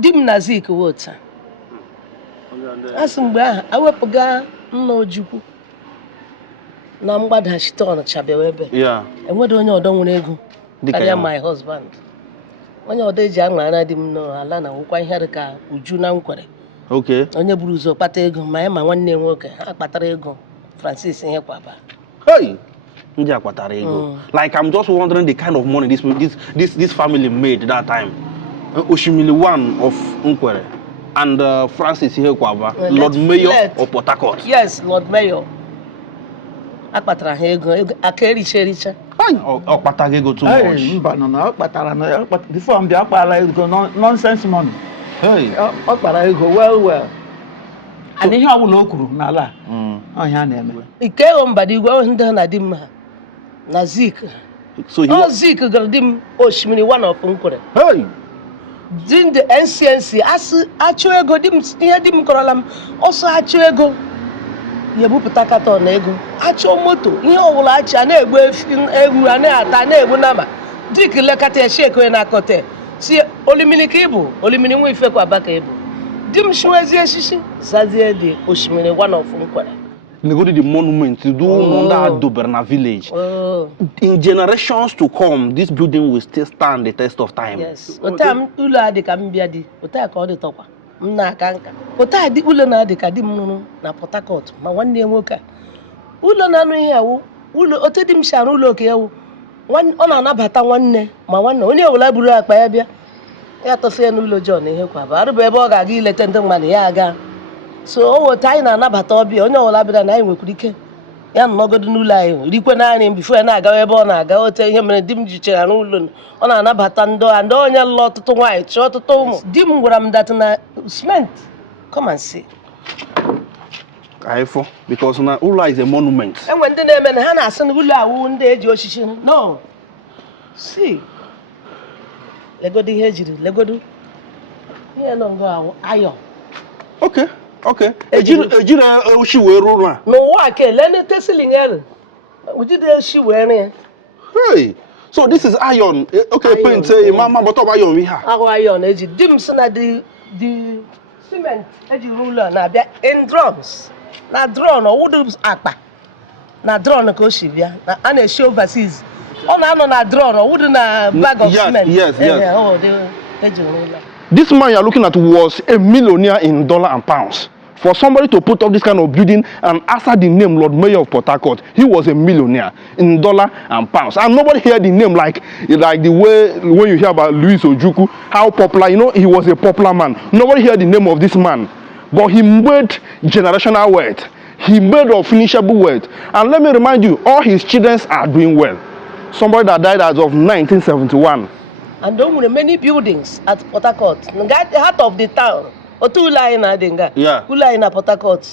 dim na Zik wota asị mgbe ahụ awepụga nna Ojukwu na mgbadachite Ọnịcha bịawa ebe enwedị onye ọdọ nwere ego karịa my husband onye ọdọ eji aṅara di m n'ala na nwekwa ihe dị ka Uju na Nkwere onye buru ụzọ kpata ego ma ya ma nwanne nwoke ha kpatara ego Francis ihe kwaba ndị akpatara ego like I'm just wondering the kind of money this family made that time. Oshimili one of Nkwere and Francis Ihekwaba, Lord Mayor of Port Harcourt. Yes, Lord Mayor. Akpatara ha ego aka ericha. Akpatara ego too much. Mba no akpatara na before m bịa akpara ego nonsense money. Akpara ego well. And ihe ọbụla o kwuru n'ala ọhịa na-eme. Ike ego Mbadigwe ndị na di m na Zik. So Zik gara di m Oshimili one of Nkwere. Din the NCNC achụ ego ihe di m kọrọla m ọsọ achụ ego ya ebupụta katọn ego achụ moto ihe ọbụla achị a na-egbu ewu a na-ata na-egbu nama dik lekọta ya sheke na akọte si olimiri ka ịbụ olimiri nwa Ifekwaba ka ịbụ di m shiwezie echichi zazie dị Oshimili one of Nkwere. Negodi the monument to do that Doberna village. In generations to come, this building will still stand the test of time. Yes. Otam ulo adi ka mbia di. Ota ka odi tokwa. Nna aka nka. Ota di ulo na adi ka di m na Port Harcourt ma nwanne nwoke. Ulo na anu ihe awu. Ulo otedi m shara ulo ke yawu. Ọ na-anabata nwanne ma nwanne onye ewula buru akpa ya bịa. Ya tofie n'ulo John Ihekwaba. Arụbụ ebe ọ ga-aga ileta ndị mmadụ ya aga. So o weta anyị na-anabata ọbịa onye ọbụla bịara na anyị nwekwara ike ya nọgodo n'ụlọ anyị rikwe naanị bifo ya na-aga ebe ọ na-aga ote ihe mere di m jichere n'ụlọ ọ na-anabata ndị onye lụrụ ọtụtụ nwaanyị chọọ ọtụtụ ụmụ di m gwara m dat na cement come and see Kaifo because na ụlọ is a monument. Enwe ndị na-eme na ha na-asị na ụlọ awụ ndị eji osisi no see legodo ihe ejiri legodo ihe nọ ngo awụ ayọ Okay. Ejire oshi wee rụrụ a. N'ụwa ke lene tesiling ere. Ujide oshi wee re. Hey. So this is iron. Okay, paint mama but of iron we ha. Iron eji dim so na the cement eji ruler na bịa in drums. Na drone owodu akpa. Na drone ka oshi bịa. Na a na-eshi overseas. Ọ na-anọ na drone owodu na bag of cement. Yes. Eji ruler. This man you are looking at was a millionaire in dollar and pounds. For somebody to put up this kind of building and answer the name Lord Mayor of Port Harcourt, he was a millionaire in dollar and pounds. And nobody heard the name like the way when you hear about Louis Ojukwu, how popular, he was a popular man. Nobody heard the name of this man. But he made generational wealth. He made unfinishable wealth. And let me remind you, all his children are doing well. Somebody that died as of 1971. And there were many buildings at Port Harcourt. The heart of the town. Otu ụlọ anyị na-adị nga. Ụlọ anyị na Port Harcourt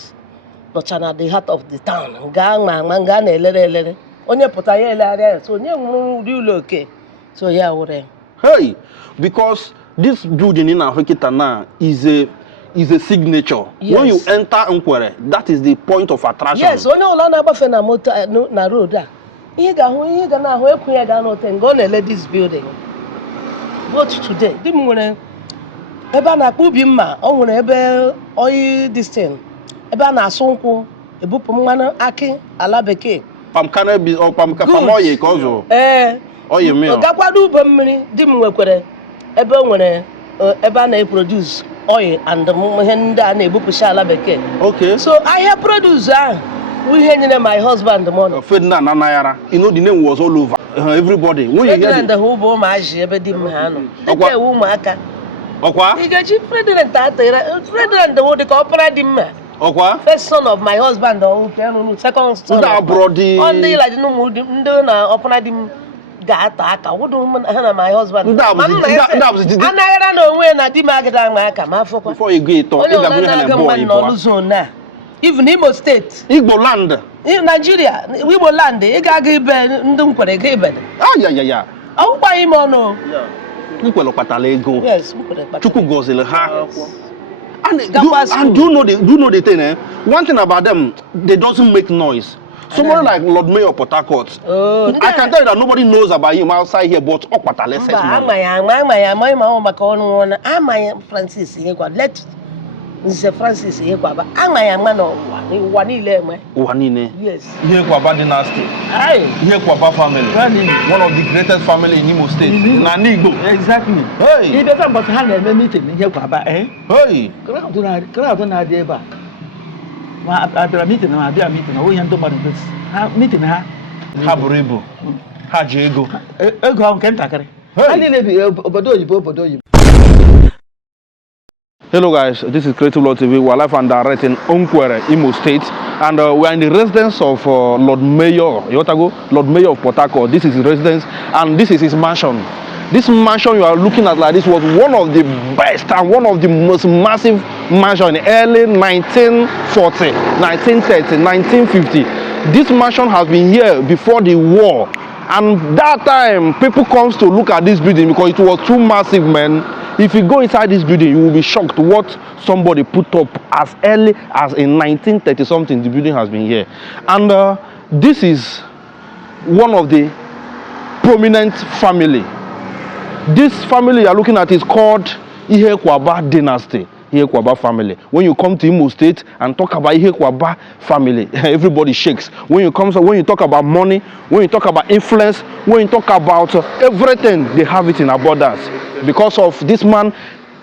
nọcha na the heart of the town. Nga na-elere. Onye pụta ya elegharị ya. So onye nwụrụ ụdị ụlọ oke. So ya wụrụ. Hey, because this building in Ahokita now is a signature. Yes. When you enter Nkwere, that is the point of attraction. Yes, onye ụlọ na-agbafe na moto na road a. Ihe ga na-ahụ ekwu ya ga n'ote nga ọ na-ele this building. But today, di m nwere ebe a na-akpụ ubi mma, ọ nwere ebe oyi distin, ebe a na-asụ nkwụ, ebupụ mmanụ akị ala bekee. Pamkana bi o pamoye ka ọzọ. Oye me. Gakwado ugbo mmiri di m nwekwere ebe o nwere ebe a na-produce oil and ihe ndị a na-ebupụcha ala bekee. Okay. So ahịa produce ahụ ihe nyere my husband money. Ferdinand Anayara, the name was all over. Everybody. When you hear it. Who bo maaji ebe di m ha no. Eke wu ụmụaka. Okwa? Igechi Ferdinand atara. Ferdinand wo the opera di m. Okwa? First son of my husband second son. That brody. Only like no ndị na opera di m ga-ata aka. Wudu ha na my husband. That was Anayara na onwe na di m agada nwa aka ma afọkwa. Before you go talk, you ga bring na boy Igbo. Even Imo State. Igbo land. In Nigeria, Igbo land, ị ga-aga ibe ndị Nkwere ga ibe. Ya. Akwụkwa ime ọnụ. Nkwere kpatala ego. Yes, Nkwere kpatala. Chukwu gọziri ha. And do you know the thing, eh? One thing about them, they doesn't make noise. Somebody like Lord Mayor of Port Harcourt. I can tell you that nobody knows about him outside here, but Okpata says Amaya Francis let Mr. Francis Yekwaba. Amaya man of Wanile. Yes. Yekwaba dynasty. Aye. Yekwaba family. One of the greatest family in Imo State. Nanigbo. Exactly. Hey. He doesn't but have a meeting in Yekwaba, eh? Hey. Crowd on idea back. After a meeting, I'll be a meeting. I want to meeting her. Haburibo. Hajego. Ego on Kentucky. I didn't be Obodo. Hello guys, this is Creative Law TV. We're live and direct in Onkwere, Imo State, and we're in the residence of Lord Mayor Lord Mayor of Port Harcourt. This is his residence, and this is his mansion. This mansion you are looking at like this was one of the best and one of the most massive mansions in the early 1940, 1930, 1950. This mansion has been here before the war, and that time people comes to look at this building because it was too massive, man. If you go inside this building, you will be shocked what somebody put up as early as in 1930 something. The building has been here, and this is one of the prominent family. This family you are looking at is called Ihekwaba dynasty. Ihekwaba family. When you come to Imo State and talk about Ihekwaba family, everybody shakes. When you talk about money, when you talk about influence, when you talk about everything, they have it in abundance because of this man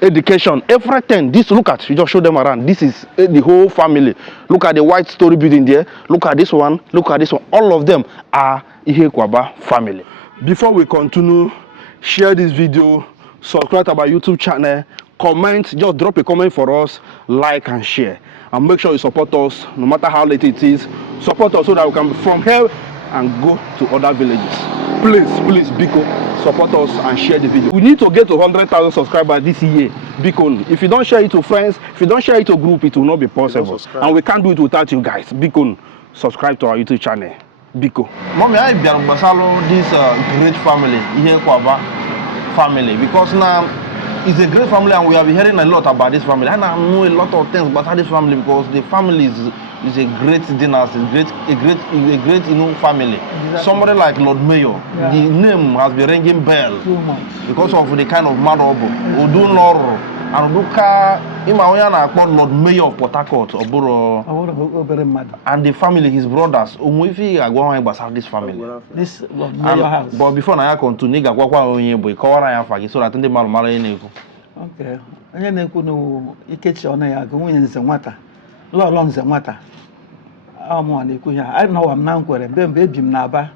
education. Everything. This look at, you just show them around. This is the whole family. Look at the white story building there. Look at this one. Look at this one. All of them are Ihekwaba family. Before we continue, share this video, subscribe to our YouTube channel, comment, just drop a comment for us, like and share, and make sure you support us no matter how late it is. Support us so that we can be from here and go to other villages. Please Biko, support us and share the video. We need to get to 100,000 subscribers this year. Biko, if you don't share it to friends, if you don't share it to group, it will not be possible, and we can't do it without you guys. Biko, subscribe to our YouTube channel. Biko. Mommy, I be this great family, Ihekwaba family, because now it's a great family and we have been hearing a lot about this family. And I know a lot of things about this family because the family is a great dynasty, a great family. Exactly. Somebody like Lord Mayor, the name has been ringing bells because of the kind of man Odunoro and Luka Lord Mayor of Port Harcourt, and the family, his brothers. This family. This Lord Mayor house. But before I continue, so that okay. Onye na-ekwu na Ikechi ọ na ya go nwunye nze nwata. Lọlọ nze nwata. Amụ na-ekwu ya. I know am na Nkwere mgbe ebi m na Aba.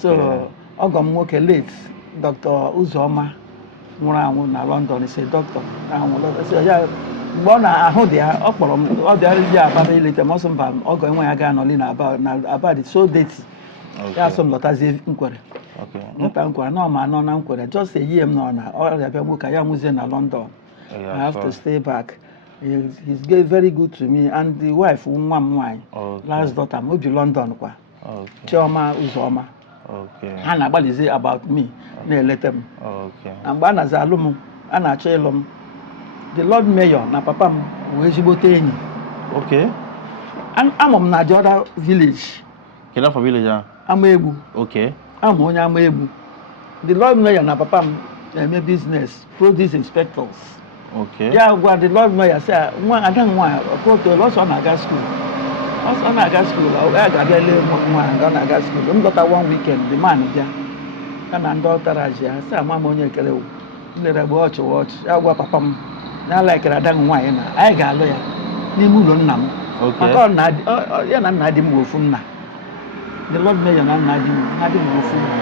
So ọgọ m nwoke late Dr. Uzoma nwụrụ anwụ na London is a doctor. So ya mgbe ọ na-ahụ dị ya ọ kpọrọ m ọ bịara iji Aba ilete m ọsọ mba ọgọ enwe ya ga anọli na Aba dị so dirty. Ya so m lọtazie Nkwere. Okay. Not Nkwere, no man no Nkwere. Just a year no na all the people I am in London. I have to stay back. He's very good to me, and the wife one last daughter moved to London kwa. Okay. Chioma Uzoma. Okay. Hana balize about me. Na let them. Okay. And bana za alum ana chelom. The Lord Mayor na papa m we jibote enyi. Okay. And I'm na the other village. Kila for village ah. Amegbu. Okay. I'm onye Amegbu. The Lord Mayor na papa m make business, produce inspectors. Okay. Yeah, well, the Lord Mayor say, I don't want to lost on Aga school. Lost on Aga school. I got a little more on Aga school. I'm got 1 weekend, the man there. And daughter Raja, say, Mamma, you can let her watch. I go papa. Now, like I don't want I got lawyer. Nimulonam. Okay. I got Nadim. The Lord Mayor Nadim.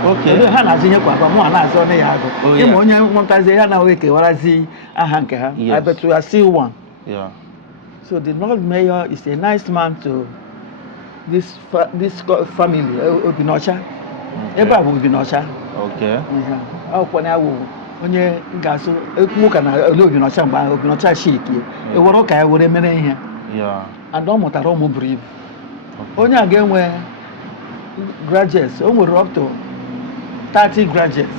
Okay. Hana Zinyakwa, Mwana, so they have. One time they are now wake, what I see a hanker. I bet you I see one. Yeah. So the Lord Mayor is a nice man to this family, Obinocha. Eba Obinocha. Okay. How can I will when you gas look and I live in Obinocha chic. It was okay, I would remain here. Yeah. I don't want to breathe. Only again where graduates, almost up to 30 graduates.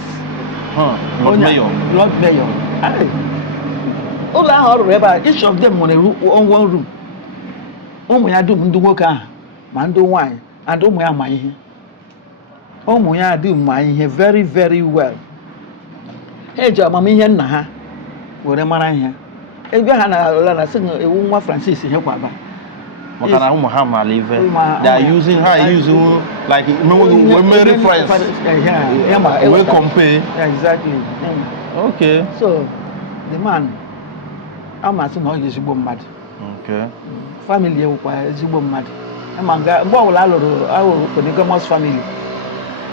Lord Mayor. All I each of them on one room. Oh, my, I do work, man, do wine. and ụmụ ya ma ihe ụmụ ya dị ma ihe very very well ha eji amamihe nna ha were mara ihe ebe ha na-ala na sị ewu nwa Francis ihe kwaba maka na ụmụ ha mara ife they are using like we make reference we compare exactly okay so the man amasị na ọ ga ezigbo mmadụ okay family ewukwa ezigbo mmadụ ama mgbe ọbụla alụrụ polygamous family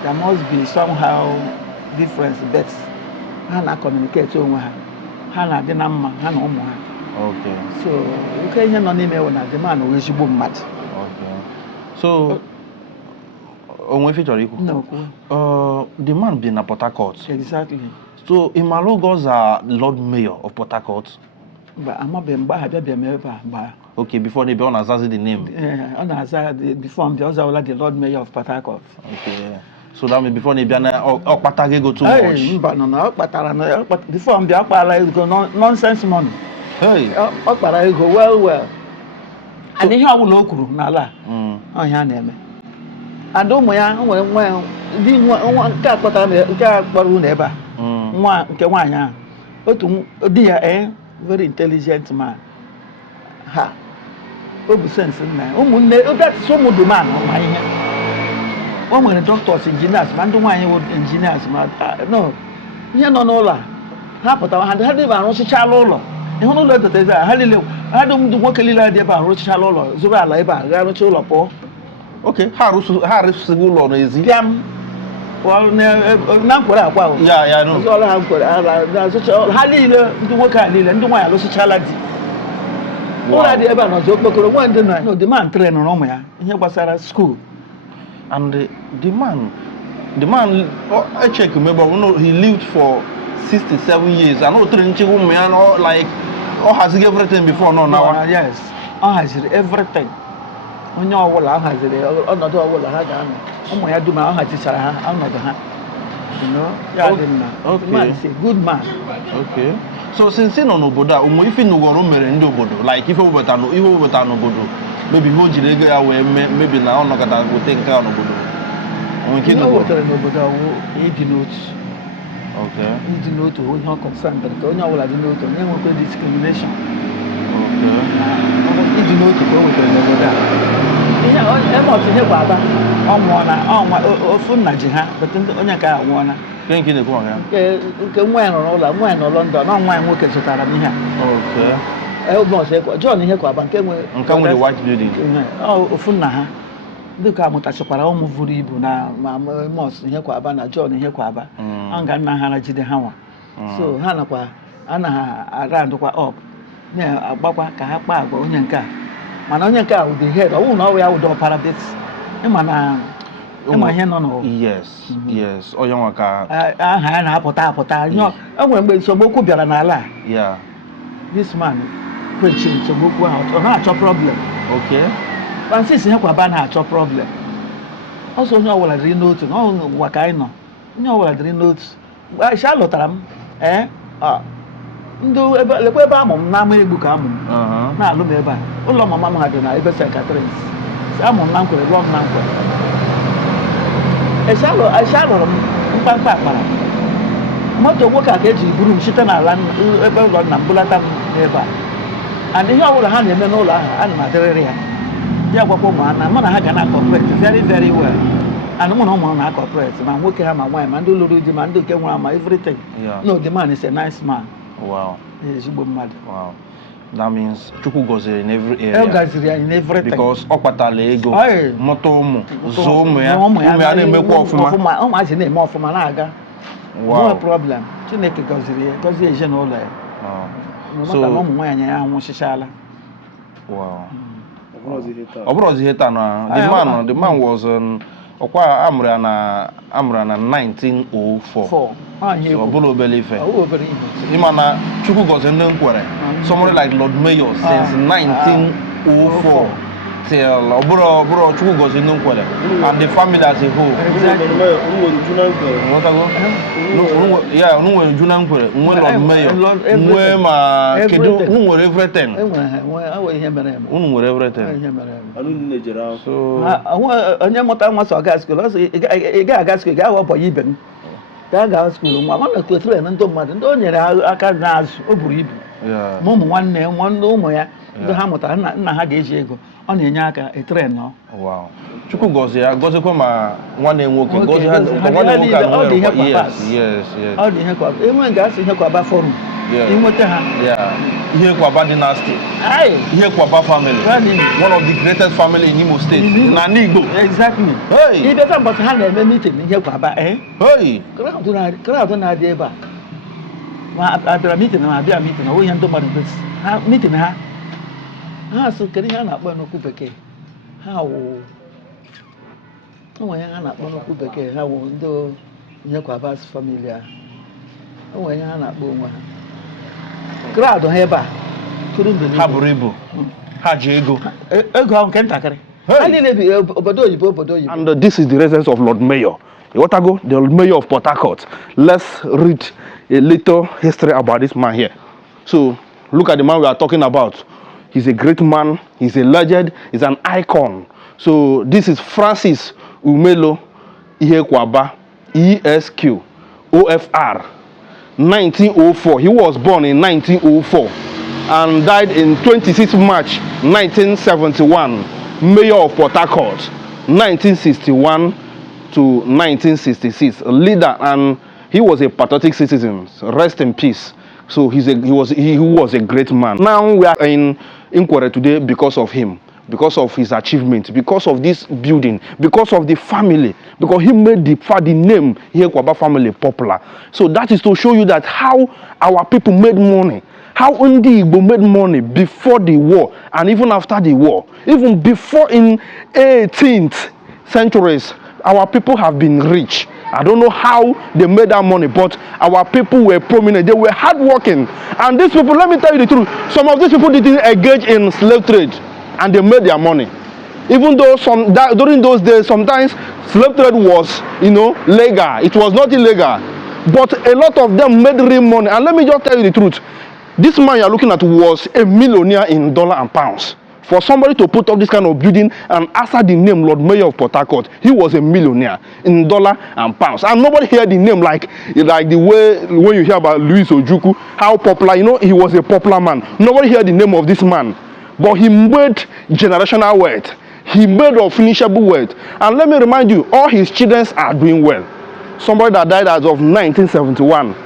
there must be somehow difference but ha na-communicate onwe ha ha na-adị na mma ha na ụmụ ha okay so oke ihe nọ n'ime na the man wee ezigbo mmadụ okay so onwe ife chọrọ ikwu the man bi na Port Harcourt exactly so Imalo Goza Lord Mayor of Port Harcourt but amabe mgbe ha bịa ebe a gba okay before maybe on azazi the name ọ na-aza before m ọza wala the Lord Mayor of Port Harcourt okay so that means before bịa na ọ kpataga ego too much mba nọ na ọ kpatara na before m bịa ọ kpara ego nonsense money ọ kpara ego well and ihe ọbụla o kwuru n'ala ọhịa a na-eme and ụmụ ya nwere nwa di nwa nke a kpọtara nke a kpọrọ unu ebe a nwa nke nwaanyị ahụ otu di ya very intelligent man ha o bụ sense nna ya ụmụnne obiatịsị ụmụ demand ma ihe o nwere doctors engineers ma ndị nwaanyị wụ engineers ma no ihe nọ n'ụlọ ha pụtara ha dịba arụsịchala ụlọ ịhụ n'ụlọ edotezi ha niile ha dị ndị nwoke niile dị ebe arụsịchala ụlọ zụrụ ala ebe a ga-arụcha ụlọ pụọ okay ha arụsịghị ụlọ n'ezi bịam na nkwere akwa ya no ọrụ ha nkwere ha niile ndị nwoke a niile ndị nwaanyị alụsịchala di ụlọ dị ebe a nọzi okpokoro nwe ndị nọ the man train ụmụ ya ihe gbasara school and the man I check remember he lived for 67 years and o train nchekwa ụmụ ya like ọ haziri everything before now yes ọ haziri everything onye ọbụla ọ haziri ọnọdụ ọbụla ha ga-anọ ụmụ ya dum ọ hazichara ha ọnọdụ ha ya dị mma man is a good man okay so since nọ n'obodo a ụmụ ife nụgọrọ mere ndị obodo like ife webata n'obodo maybe ihe o jiri ego ya wee maybe na ọ nọkọta wete nke a n'obodo ihe o wetara n'obodo ọwụ ịdị n'otu okay ịdị n'otu onye ọ concern ka onye ọbụla dị n'otu onye nwekwe discrimination ịdị n'otu ka o wetara n'obodo a ihe emọtụ ihe kwa aba ọ mụọla ofu nna ji ha onye nke a nwụọla nke na-ekwu nke nwa ya nọ n'ụlọ nwa ya nọ London na nwa ya nwoke zụtara m ihe a John ihe kwa aba nke nwere white building ofu nna ha dịka amụtachikwara ụmụ vuru ibu na mos ihe kwa aba na John ihe kwa aba ọ ga nna ha na jide ha nwa so ha nakwa anaghị arandụkwa up na-agbakwa ka ha kpaa agwa onye nke a mana onye nke a wụ the head ọ bụrụ na ọ ya wụdo ọpara bet ịma ihe nọ n'ụwa yes onye nwa ka aha ya na-apụta o nwere mgbe nsogbu bịara n'ala a this man kwechiri nsogbu ahụ ọ na-achọ problem okay Francis ihe kwaba na-achọ problem ọsọ onye ọbụla dịrị n'otu na ụwa ka anyị nọ onye ọbụla dịrị n'otu mgbe Aisha lụtara m ndị lekwa ebe amụ m n'ama egbu ka amụ m na-alụ m ebe a ụlọ mama m ha dị na ebe St. Catherine's amụ m na nkwere lụọ m na nkwere Aisha lụrụ m mkpamkpa akpara moto nwoke a ka eji buru m site n'ala ebe ụlọ nna m bulata m n'ebe a and ihe ọbụla ha na-eme n'ụlọ ahụ ana m adịrịrị ya ya gwakwa ụmụ ha na mụ na ha ga na-akọpreti very very well and mụ na ụmụ na akọpreti ma nwoke ha ma nwaanyị ma ndị lụrụ di ma ndị nke nwere ama everything no the man is a nice man wow ezigbo mmadụ wow that means Chukwu gọziri in every area gọziri ya in everything because ọ kpatala ego mụta ụmụ zụọ ụmụ ya na-emekwa ọfụma ụmụazị na-eme ọfụma na-aga no problem Chineke gọziri ya gọzie ezinụlọ ya maka na ụmụ nwaanyị ya anwụchichala ọ bụrụ ọzọ ihe taa na the man was ọkwa amụrụ ya na 1904 ọ bụrụ obere ife ịma na Chukwu gọzie ndị nkwere somebody like Lord Mayor since 1904 till Oburo Chuku goes in Nunkwere and the family as a whole. Yeah, no Junankwere, Lord Mayor, Mwema, Kedu, everything. Everything. So, I know what I must have gas school. I got gas school, I for even. That school, my one to threaten and don't matter. Don't you? I can't ask Oburi. Yeah. Mom, one name, one no more. The Hamilton, not Hagego. On the Yaka, a train now. Wow. Chuku goes here, goes to come one day walking. Goes yes. All the heck of everyone gas in Hekaba form. Yeah. Here Kwaba dynasty. Aye. Here Kwaba family. One of the greatest family in Imo State. Nanigo. Exactly. Hey. He doesn't but hand a meeting in Hekaba, eh? Hey. Crowd on idea. After a meeting, I'll be a meeting. I want to this meeting her. So can you not burn a coupé? How? Oh, I am not burn a coupé. How will do Yakwabas familiar? Oh, I am not born one. Crowd on her back. Couldn't be Haburibu. Hajego. A ground Kentucky. And this is the residence of Lord Mayor. Otago, the Mayor of Port Harcourt. Let's read a little history about this man here. So, look at the man we are talking about. He's a great man, he's a legend, he's an icon. So this is Francis Umelo Ihekwaba, ESQ, OFR, 1904. He was born in 1904 and died in 26 March 1971. Mayor of Port Harcourt, 1961 to 1966. A leader, and he was a patriotic citizen. Rest in peace. So he was a great man. Now we are in Nkwere today because of him, because of his achievement, because of this building, because of the family, because he made the name Ihekwaba family popular. So that is to show you that how our people made money, how Ndi Igbo made money before the war and even after the war, even before in 18th centuries. Our people have been rich. I don't know how they made that money, but our people were prominent. They were hardworking. And these people, let me tell you the truth, some of these people didn't engage in slave trade and they made their money. Even though during those days, sometimes slave trade was, legal. It was not illegal. But a lot of them made real money. And let me just tell you the truth. This man you're looking at was a millionaire in dollar and pounds. For somebody to put up this kind of building and answer the name Lord Mayor of Port Harcourt, he was a millionaire in dollar and pounds. And nobody heard the name like the way when you hear about Louis Ojukwu, how popular, he was a popular man. Nobody heard the name of this man. But he made generational wealth. He made unfinishable wealth. And let me remind you, all his children are doing well. Somebody that died as of 1971.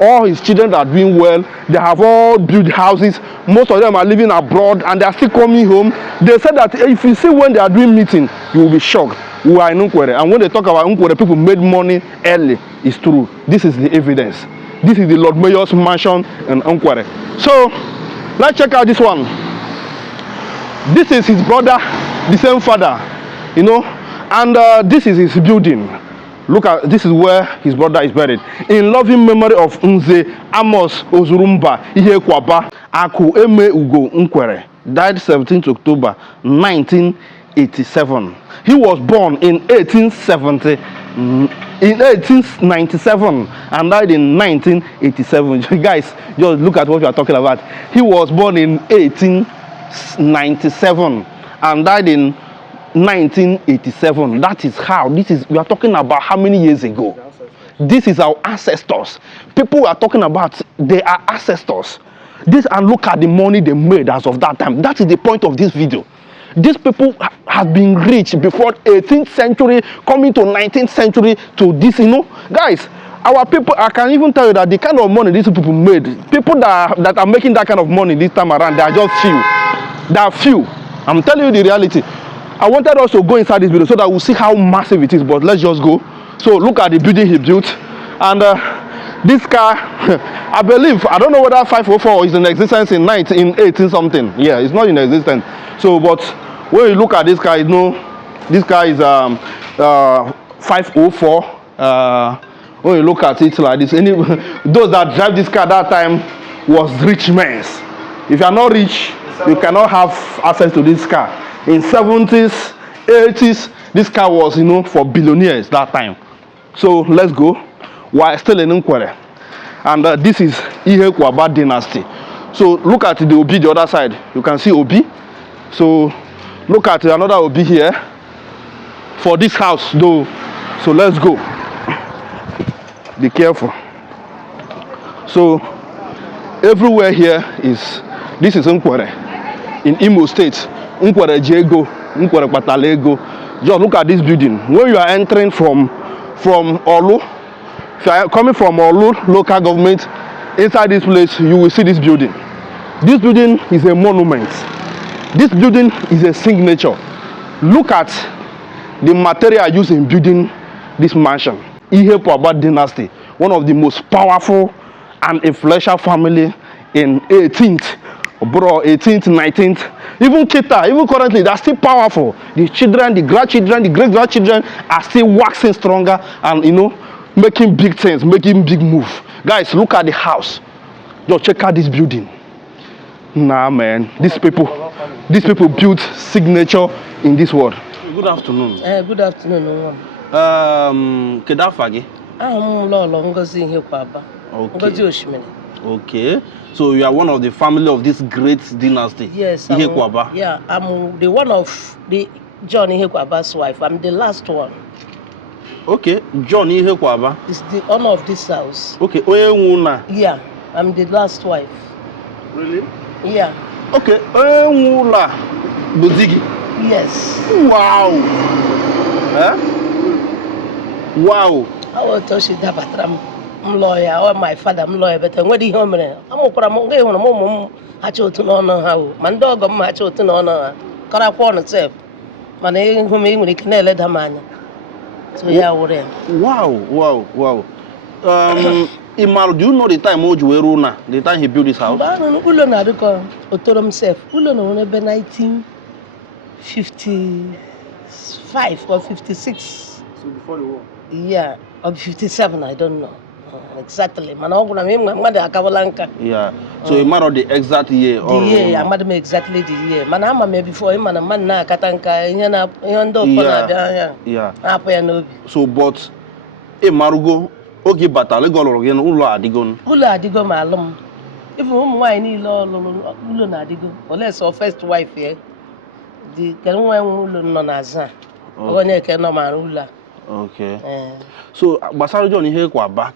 All his children are doing well. They have all built houses. Most of them are living abroad and they are still coming home. They said that if you see when they are doing meeting, you will be shocked. We are in Nkwere. And when they talk about Nkwere, people made money early. It's true. This is the evidence. This is the Lord Mayor's mansion in Nkwere. So, let's check out this one. This is his brother, the same father, and this is his building. Look at, this is where his brother is buried. In loving memory of Nze Amos Ozurumba Ihekwaba Aku Eme Ugo Nkwere, died 17th October 1987. He was born in 1897 and died in 1987. Guys, just look at what we are talking about. He was born in 1897 and died in 1987. That is how, we are talking about how many years ago? This is our ancestors. People we are talking about, they are ancestors. And look at the money they made as of that time. That is the point of this video. These people have been rich before 18th century, coming to 19th century to this, Guys, our people, I can even tell you that the kind of money these people made, people that are making that kind of money this time around, they are just few. They are few. I'm telling you the reality. I wanted us to go inside this video so that we'll see how massive it is, but let's just go. So look at the building he built. And this car, I believe, I don't know whether 504 is in existence in 18 something. Yeah, it's not in existence. So, but when you look at this car, this car is 504. When you look at it like this, those that drive this car that time was rich men. If you are not rich, you cannot have access to this car. in 70s, 80s. This car was, for billionaires that time. So let's go. We're still in Nkwere. And this is Ihe Kwaba dynasty. So look at the Obi the other side. You can see Obi. So look at another Obi here for this house though. So let's go. Be careful. So everywhere here this is Nkwere in Imo State. Nkwere Jego, Nkwere Patalego. Just look at this building. When you are entering from Olu, if you are coming from Olu local government, inside this place you will see this building. This building is a monument. This building is a signature. Look at the material used in building this mansion. Ihe Kwaba dynasty, one of the most powerful and influential family in 18th, 19th, even Kita, even currently, they're still powerful. The children, the grandchildren, the great-grandchildren are still waxing stronger and, making big things, making big moves. Guys, look at the house. Just check out this building. Nah, man, these people built signature in this world. Good afternoon. Good afternoon. Kedafagi. Lolo Ngozi Ihe Kwaba. Ngozi Oshimene. Okay. So you are one of the family of this great dynasty. Yes. Ihe Kwaba. Yeah, I'm the one of the John Ihe Kwaba's wife. I'm the last one. Okay. John Ihe Kwaba. It's the owner of this house. Okay. Oyewuna. Yeah, I'm the last wife. Really? Yeah. Okay. Oyewula Buzigi. Yes. Wow. Huh? Wow. I will tell you that I'm lawyer or my father, I'm lawyer, but when the home, I'm going to mom, I chose to know how. My dog, I chose to know. Can I phone itself? My name, whom he can let her man. So, yeah, whatever. Wow. Imaru, do you know the time Ojuweruna, the time he built this house? Ulo na duko otoro himself. Ulo na wona be 1955 or 56. So before the war? Yeah, or 57, I don't know. Exactly. Man, I'm Akawalanka. Yeah. So you matter the exact year or the year, I'm not exactly the year. Man, I'm maybe before him and a man na Katanka, yeah. So but Marugo, okay, but I'll go again, Ula Adigon. Ula Adigo, my alum. If why need Ula Adigo, or less our first wife here, the Kanuan Naza, or Ula. Okay. So Basaro John Ihe Kwaba,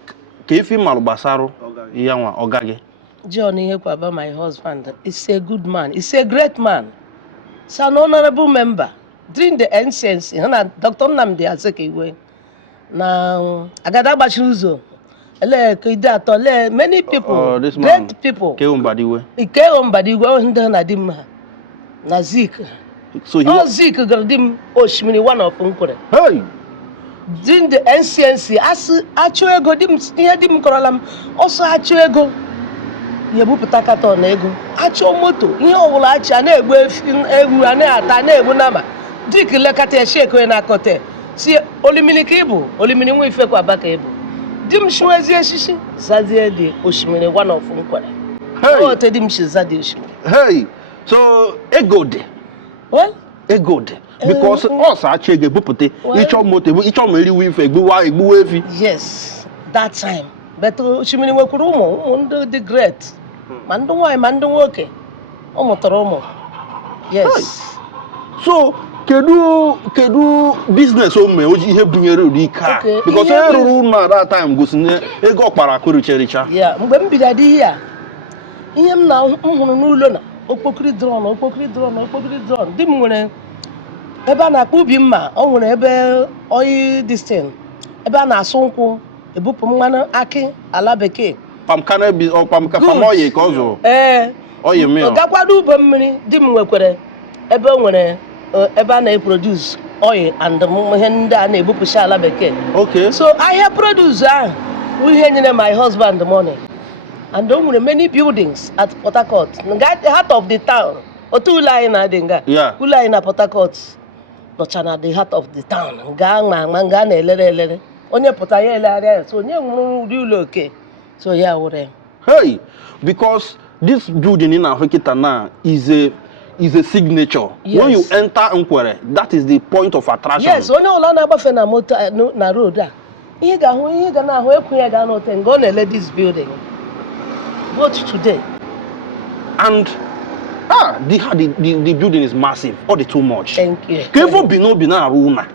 Kefi Maru Basaro, Yawa Ogage. John Ihe Kwaba, my husband, is a good man. He's a great man. He's an honorable member. During the NCNC, Dr. Nnamdi Azikiwe. Now, Agada Bashuzo, many people, great people. Keumbadiwe. Keumbadiwe, Nadim Nazik. So he was Zik Gardim Oshmini, one of Unkore. Hey! During the NCNC, as Achuego dim Koralam, also Achuego. Yabutakato Nego, Acho Moto, Yolacha, Nego, Ane Atane, Bunama, Dick Lekate, Sheko and Akote. See, Olimini Cable, Olimini Wifekwa Bakable. Dim Shwazia Shishi, Zazia de Oshmini, one of Unkore. Oh, Tedim Shizadi Oshmini. Hey! So, a good. Well? A good. Because us actually get bupute, each of motive, each of Mary with a good. Yes, that time. But Shimini Wakurumo, the great. Mando work. Omotoromo. Yes. So, kedu business o me oji ihe bunyere ri car because e ruru na that time go sinye ego kpara kuru chericha. Yeah, mgbe m bidadi here. Ihe m na hụrụ n'ụlọ na okpokiri drone. Di m nwere ebe a na-akpụ ubi mma, o nwere ebe oyi distin. Ebe a na-asụ nkwụ, ebupụ mmanụ akị ala bekee. Palm cannabis or palm oil ka ọzọ. Oil mill. Gakwado ube mmiri, di m nwekwere ebe o nwere ebe a na-produce oil and ihe ndị a na-ebupụcha ala bekee. Okay. So ahịa produce ahụ ihe nyere my husband money. And there were many buildings at Port Harcourt. The heart of the town. Otu ụlọ anyị na-adị nga. Yeah. Ụlọ anyị na Port Harcourt nọcha na the heart of the town. Nga na-elere. Onye pụta ya elegharịa. So onye nwụrụ ụdị ụlọ oke. So ya were. Hey, because this building in Africa now is a is a signature. Yes. When you enter Nkwere, that is the point of attraction. Yes, onye ọla na-agbafe na moto na road a ihe ga-ahụ ihe ga na-ahụ ekwu ya ga n'ote nga ọ na-ele this building both today. And the building is massive, all the too much. Thank you. Kevo bino una.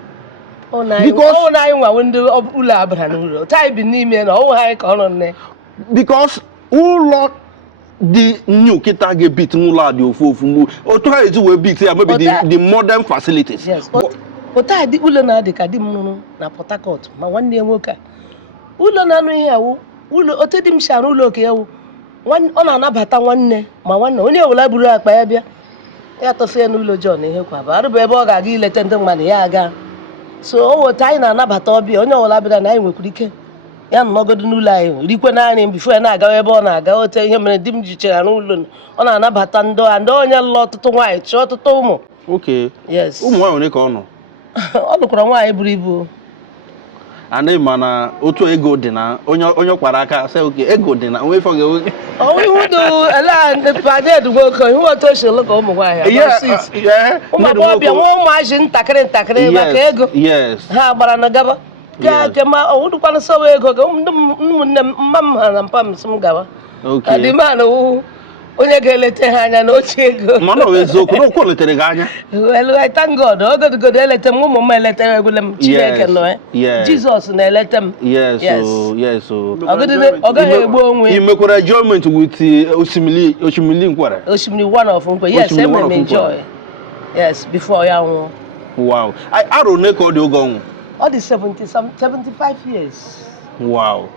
Because ọ na-anyị nwa ndị ụlọ abara n'ụlọ taa bi n'ime na ọwụ ha ka ọrụ nne. Because ụlọ the new kita get beat n'ụlọ adị ofu mgbu otu ha ezi wee beat ya maybe the modern facilities. Yes, ụta dị ụlọ na-adị ka di m nụrụ na Port Harcourt ma nwanne ya nwoke a ụlọ na-anụ ihe awụ ụlọ otu di m si arụ ụlọ oke ya wụ ọ na-anabata nwanne ma nwanne onye ọbụla buru akpa ya bịa ya tọfee n'ụlọ John ihe kwa ba arụbụ ebe ọ ga-aga ileta ndị mmadụ ya aga so o weta anyị na-anabata ọbịa onye ọbụla bịara na anyị nwekwara ike ya nọgodo n'ụlọ anyị rikwe naanị bifo ya na-aga ebe ọ na-aga ote ihe mere di m jichere n'ụlọ ọ na-anabata ndị onye lụrụ ọtụtụ nwaanyị chụọ ọtụtụ ụmụ. Okay. Yes. Ụmụ nwaanyị ole ka ọ nọ? Ọ lụkwara nwaanyị buru ibu. Ana mana otu ego dị na onye kwara aka sị oke ego dị na onwe ife oge. Ihudu ala ndepade nwoke ihu otu o si lụ ka ụmụ nwaanyị. Ụmụ agbọghọbịa nwa ụmụazị ntakịrị maka ego. Yes. Ha gbara na gaba. Ma ọwụdụkwana sọwa ego ka ụmụnne m mma m ha na mpa m sị m gawa. Okay. Adịmanụ onye ga-eleta ha anya n'oche ego. Mana ọ eziokwu na okwu letere gị anya. Well, I thank God. Ogodogodo eleta m ụmụ m eleta egwule m Chineke nọ. Jesus na-eleta m. Yes. Ọ gaghị egbu onwe. You mekwara enjoyment with Osimiri Nkwere. Osimiri one of Nkwere. Yes, I will enjoy. Yes, before ya nwụọ. Wow. I don't know ka ọ dị oge ọnwụ. All the 75 years. Wow.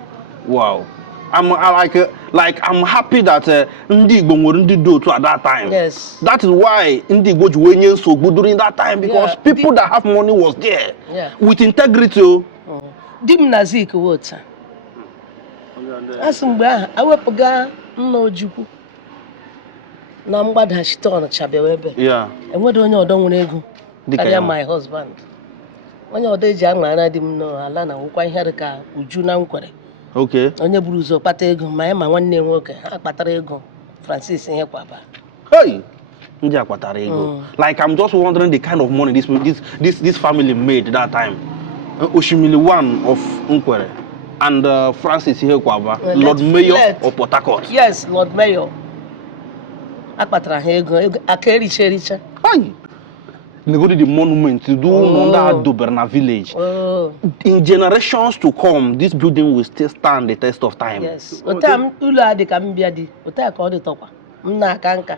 I'm happy that ndị Igbo nwere ndị dị otu at that time. Yes. That is why ndị Igbo ji wee nye nsogbu during that time because people that have money was there with integrity. Di m na Zik wota. Asị mgbe ahụ awepụga nna Ojukwu na mgbadachite Ọnịcha bịawa ebe. Enweghị onye ọdọ nwere ego karịa my husband. Onye ọdọ eji aṅara di m n'ala na nwekwa ihe dị ka Uju na Nkwere. Okay. Onye buru ụzọ kpata ego ma ya ma nwanne nwoke ha kpatara ego Francis ihe kwaba. Hey, ndị akpatara ego. Like I'm just wondering the kind of money this family made that time. Osimiri one of Nkwere and Francis ihe kwaba, Lord Mayor of Port Harcourt. Yes, Lord Mayor. Akpatara ha ego aka ericha. Hey. Nego the monument to do under Doberna village. In generations to come, this building will still stand the test of time. Yes. Otam ụlọ adị ka mbịa dị. Ota ka ọ dị tọkwa. M na-aka nka.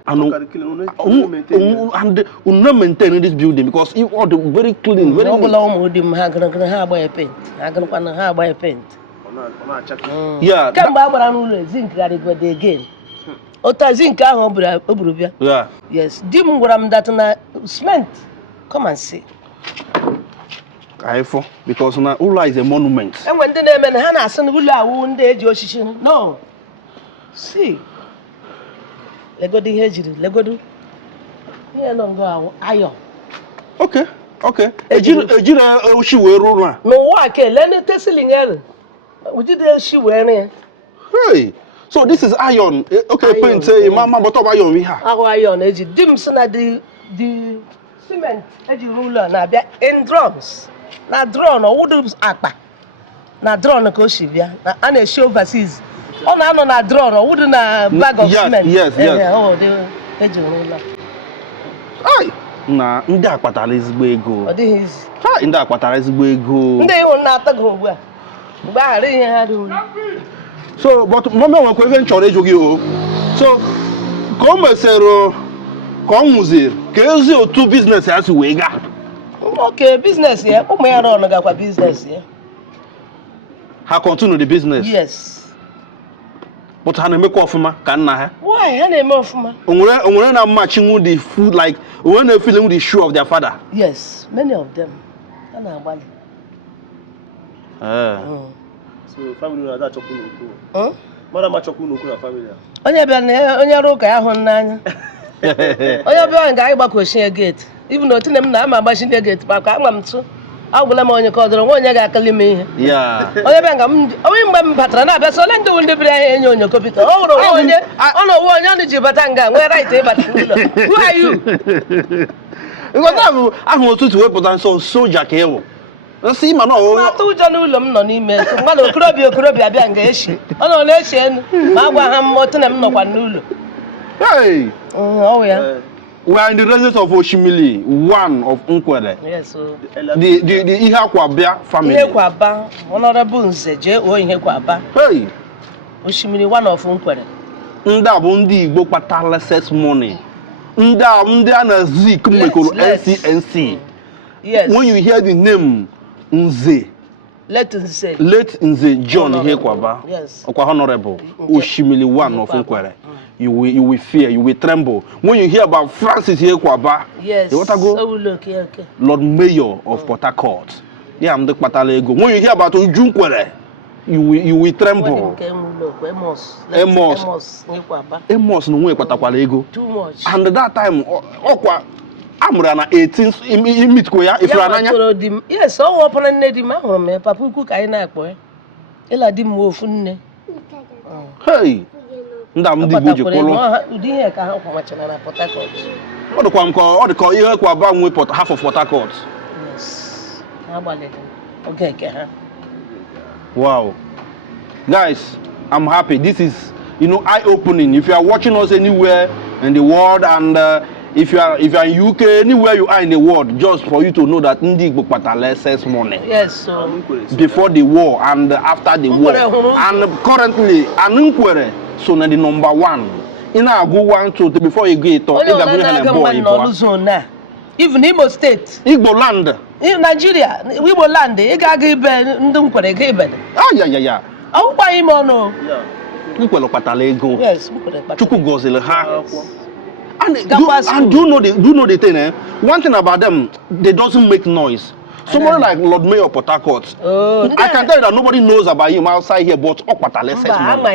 And we maintain this building because it was very clean, very neat. Ọbụla ụmụ di m ha agba ya paint. Ha agụkwana ha agba ya paint. Yeah. Kemgbe a gbara n'ụlọ zinc garịgode again. Ota zinc ahụ o buru bịa. Yeah. Yes. Di m gwara m that na cement. Come and see. Because now Ula is a monument. And when the name and Hannah son Ula wound the no. See. Lego the hedge, Lego do. Here long go iron. Okay. She wear Roma. No, I can't learn it testing L. We did she wearing. Hey. So this is iron. Okay, paint mama but iron we have. Our iron edge. Dimson at the cement eji ruler na bịa in drums na drum or wood akpa na drum ka o si bịa na a na-eshi overseas ọ na-anọ na drum or wood na bag of cement. Yes. Eji ruler. Ai na ndị akpatara ezigbo ego. Ọ dịghị izi. Ha ndị akpatara ezigbo ego. Ndị ịhụ na-atago ugbu a. Mgbe aghara ihe ha dị. So but mama nwekwa ebe nchọrọ ịjụ gị o. So ka o mesịrị ka ọ nwụziri ka ezi otu biznes ya si wee gaa. Okay, business ya ụmụ ya run gakwa business ya. Ha continue the business. Yes. But ha na-emekwa ọfụma ka nna ha. Why? Ha na-eme ọfụma. Onwere na matching with the food like when they feeling with the shoe of their father. Yes, many of them. Ha na-agbalị. So family na that chọkwu n'okwu. Mara ma chọkwu n'okwu na family. Onye bịa na onye rụ ụka ya hụ n'anya. Onye bịa nga anyị gbakochie gate. Even though tinem na ama agbachi gate ba ka ama m tụ. agwụla m onye ka ọ dọrọ nwa onye ga-akali m ihe Yeah. onye bịa nga onye mgbe m batara na-abịa so ole ndị wụ ndị biri ahịa enye onyoko Peter ọ hụrụ onye ọ na onwe onye ọ ji bata nga nwee right ịbata n'ụlọ who are you Because ahụ ụtụtụ wepụta nso soja ka ịwụ nsị ma na atụ ụjọ n'ụlọ m nọ n'ime mmadụ okorobịa abịa nga echi ọ nọ na-echi enu ma agwa ha m otu na m nọkwa n'ụlọ hey ọwụ ya we are in the residence of Oshimili, one of Nkwere. yes so The Ihakwabia family. ihe kwa aba honorable nze jee o ihe kwa aba Hey, Oshimiri one of Nkwere ndị a bụ ndị Igbo kpatara excess money. Ndị a na Zik mekọrọ NCNC. yes When you hear the name Nze, let us say late Nze John Honorable. Ihekwaba, Yes. Okwa Honorable, Okay. Oshimili one of Ihekwaba. Nkwere. You will fear, you will tremble. When you hear about Francis Ihekwaba, yes you want to go? so we look okay Lord Mayor of Port Harcourt. Yeah, I'm the Patalego. When you hear about Ujunkwere, you will tremble. Amos Amos no way Patakwala ego. too much And that time, Okwa Amra na 18 imitko ya if you are yes ọ wọpụrụ nne di m ahụrụ m ya papa ukwu ka anyị na-akpọ ya ịla di m ofu nne Hey, ndam di boje kwolo. ụdị ihe ka ha kwamachara na Port Harcourt Ọ dịkwa m ka ọ dịka ihe kwa ba nwe half of Port Harcourt. yes ha gbalịrị oge nke ha Wow. Guys, I'm happy. This is, eye-opening. If you are watching us anywhere in the world and if you are in UK, anywhere you are in the world, just for you to know that Ndi Igbo kpatara excess money. yes so Before the war and after the war. And currently, Nkwere so na the number one. In a go 1 2 3 before you go it onye ọ na-aga mma n'ọlụ zone a even Imo State Igbo land. Nigeria Igbo land ị ga-aga ibe ndị Nkwere ga ibe Ya. akwụkwọ ime ọnụ Nkwere kpatara ego. yes Nkwere kpatara Chukwu gọziri ha. And do Gakwa you know the thing? One thing about them, they doesn't make noise. Someone like Lord Mayor of Port Harcourt, I can tell you that nobody knows about him outside here, but Okpata less ama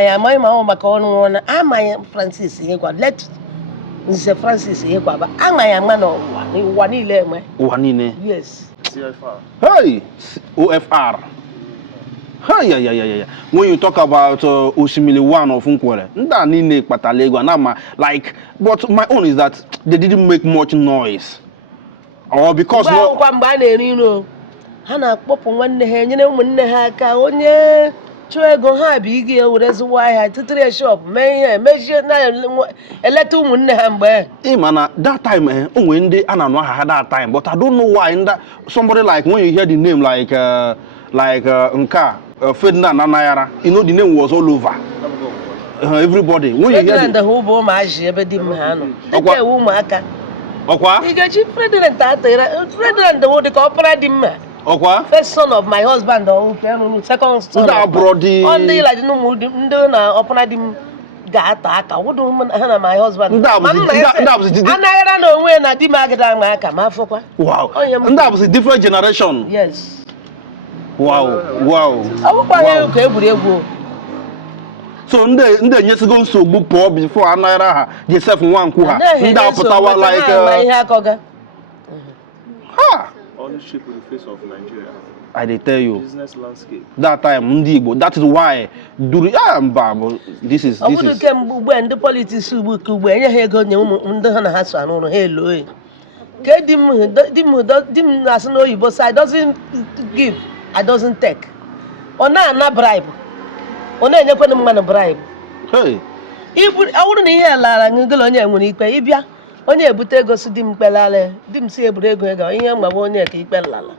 ya ma maka ọnụ ọnụ ama ya Francis Ihekwa let Nze Francis Ihekwa ba ama ya ma n'ụwa niile enwe Uhanine. yes CFR. Hey, OFR. Hey, yeah. When you talk about Oshimili one of Nkwere, nda nine Patalego and like, but my own is that they didn't make much noise. Or because mgbe mgbe a na-eri nro ha na-akpọpụ nwanne ha enyere ụmụnne ha aka onye chụọ ego ha bụ ige were zụwa ahịa titere shop mee ihe mejie na-eleta ụmụnne ha mgbe man, that time, when they had that time, but I don't know why. Somebody like when you hear the name like Nka Ferdinand Anayara, the name was all over. Everybody. When you hear Ferdinand hụ bụ ụmụazị ebe di m ha nọ eke ụmụaka Okwa? ị ga-eji Ferdinand atara Ferdinand wụ dị ka ọpara di mma Okwa? first son of my husband second son That brody. ndị like ndị na ọpara di m ga-ata aka wụdụ ha na my husband anaghara na onwe na di m agada ama aka ma afọkwa Wow. And that was a different generation. yes Wow. akwụkwọ anyị ka egwuregwu So ndị enyesigo nsogbu pụọ before Anayara ha Joseph Nwankwu ha ndị apụtawa like ihe akọga ha Only shape with the face of Nigeria. I dey tell you Business landscape. that time ndị Igbo, that is why this is ọ bụrụ kemgbe ugbu a ndị politiks ugbu enye ha ego nye ụmụ ndị ha na ha so arụ ọrụ ha eloe ka di m na-asị n'oyibo so I doesn't give I doesn't take ọ na-ana bribe ọ na-enyekwana mmanụ bribe hey ọ bụrụ na ihe lara ngịgụla onye nwere ikpe ịbịa onye ebute ego si di m kpelala di m si eburu ego ihe mgbe onye ka ikpe lala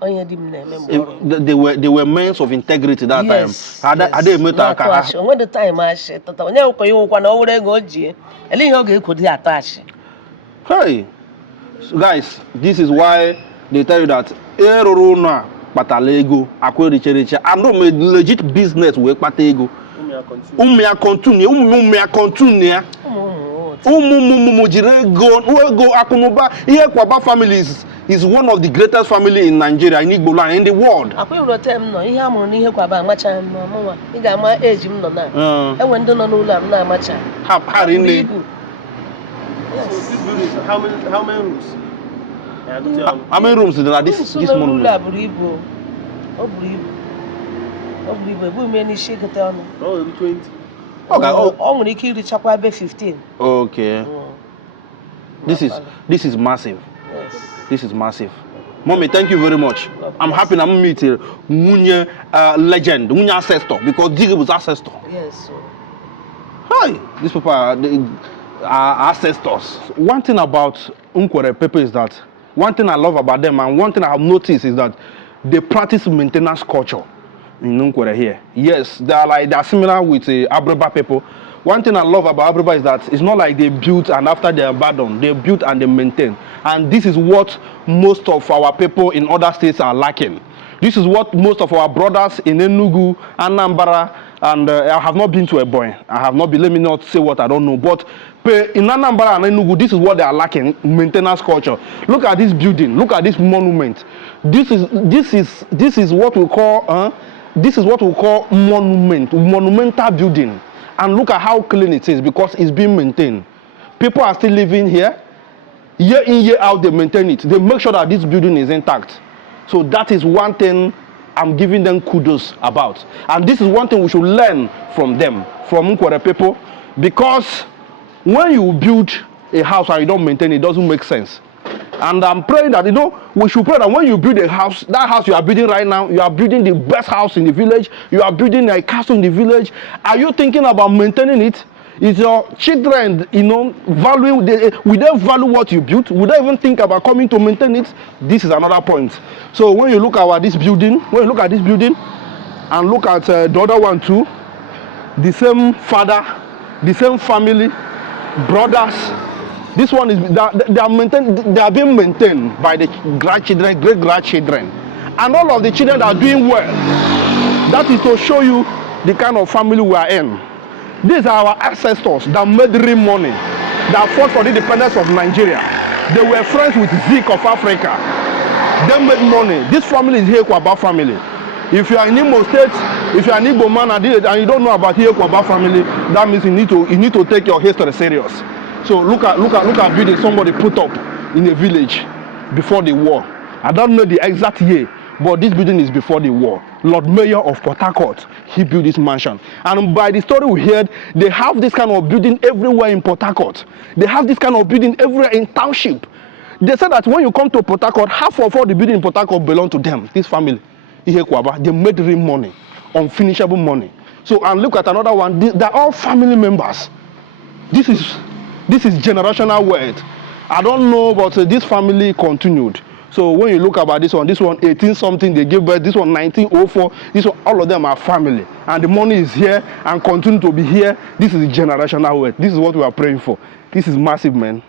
onye di m na-eme mgbe ọrụ they were men of integrity that time. Ada emeta aka ha. onwe the time ashị tata onye ụkọ ya ụkwa na ọ were ego o ji ele ihe ọ ga-ekwu dị atọ ashị Hey, so guys, this is why they tell you that eruru ụlọ kpatara ego akwa erichereche and legit business wee kpata ego ụmụ ya continue ya ụmụ jiri ego akụnụba ihe kwaba families is one of the greatest family in Nigeria, in Igbo land, in the world. akwa irote m nọ ihe amụrụ n'ihe kwaba amacha m n'ọmụnwa ị ga-ama eji m nọ na enwe ndị nọ n'ụlọ m na-amacha Ha rinne. So this building, how many rooms? How many rooms is there at this ụlọ monument? buru ibu o buru ibu ebu mee n'isi gote ọnụ Oh, maybe 20. Okay. ọ nwere ike irichakwa ebe 15. Okay. This is massive. Yes. This is massive. Mommy, thank you very much. I'm happy I'm meeting Munye legend, Munye ancestor, because Jiggy was ancestor. Yes. Hi, these people are ancestors. One thing about Nkwere Pepe is that one thing I love about them, and one thing I have noticed is that they practice maintenance culture in Nkwere here. Yes, they are similar with Abreba people. One thing I love about Abreba is that it's not like they built and after they abandon, they built and they maintain. And this is what most of our people in other states are lacking. This is what most of our brothers in Enugu, Anambra, and I have not been to Ebonyi. I have not been, let me not say what I don't know. But in Anambra and Enugu, this is what they are lacking, maintenance culture. Look at this building. Look at this monument. This is what we call monumental building. And look at how clean it is because it's being maintained. People are still living here. Year in, year out, they maintain it. They make sure that this building is intact. So that is one thing I'm giving them kudos about. And this is one thing we should learn from them, from Nkwere people. Because when you build a house and you don't maintain it, it doesn't make sense. And I'm praying that, we should pray that when you build a house, that house you are building right now, you are building the best house in the village, you are building a castle in the village. Are you thinking about maintaining it? Is your children, valuing, will they value what you built? Will they even think about coming to maintain it? This is another point. So when you look at this building, and look at the other one too, the same father, the same family, brothers. This one is they are being maintained by the grandchildren, great grandchildren, and all of the children are doing well. That is to show you the kind of family we are in. These are our ancestors that made real money, that fought for the independence of Nigeria. They were friends with Zik of Africa. They made money. This family is Hekwaba family. If you are in Imo State, if you are an Igbo man and you don't know about Hekwaba family, that means you need to take your history serious. So look at building somebody put up in a village before the war. I don't know the exact year, but this building is before the war. Lord Mayor of Port Harcourt, he built this mansion. And by the story we heard, they have this kind of building everywhere in Port Harcourt. They have this kind of building everywhere in township. They said that when you come to Port Harcourt, half of all the building in Port Harcourt belong to them, this family. They made real money, unfinishable money. So, and look at another one, they're all family members. This is generational wealth. I don't know, but this family continued. So when you look about this one 18 something they gave birth, this one 1904, this one, all of them are family. And the money is here and continue to be here. This is generational wealth. This is what we are praying for. This is massive, man.